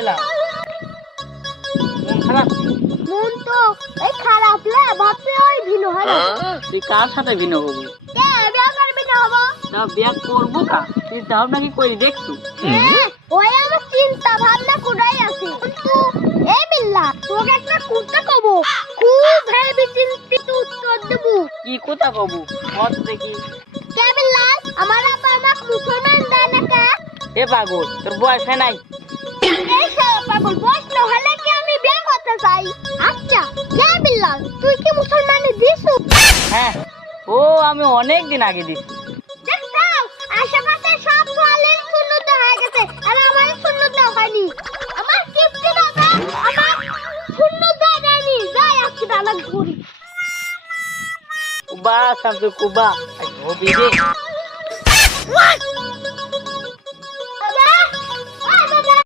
এলাম। মন খারাপ? মন তো এই খারাপ লে ভাবতে ওই ভিনো হয় না। তুই কার সাথে ভিনো হবি? কে বিয়া করবি না হবো? তা বিয়া করবো কা? তুই যাও নাকি কই দেখছু? ওই আমার চিন্তা ভাবনা কোডাই আছে। কিন্তু এই বিল্লা তোকে একটা কথা কব, খুব ভেবে চিন্তিত উত্তর দেব। কি কথা কবু? বল দেখি। কে বিল্লা আমার আব্বা আমাকে মুসলমান দেয় না কে? এ পাগল, তোর বয়স হয় নাই? এই শালা পাগল বয়স না হলে কি আমি বিয়ে করতে চাই? আচ্ছা কে বিল্লা তুই কি মুসলমানি দিছু? হ্যাঁ, ও আমি অনেক দিন আগে দিছি। দেখছো আশেপাশে সব সোয়ালের সুন্নত হয়ে গেছে আর আমার সুন্নত হয়নি। আমার কিপ্তি বাবা আমার সুন্নত দেয়নি। যাই আজকে ডালা ঘুরি। কুবা সামসু কুবা, আই হবি রে।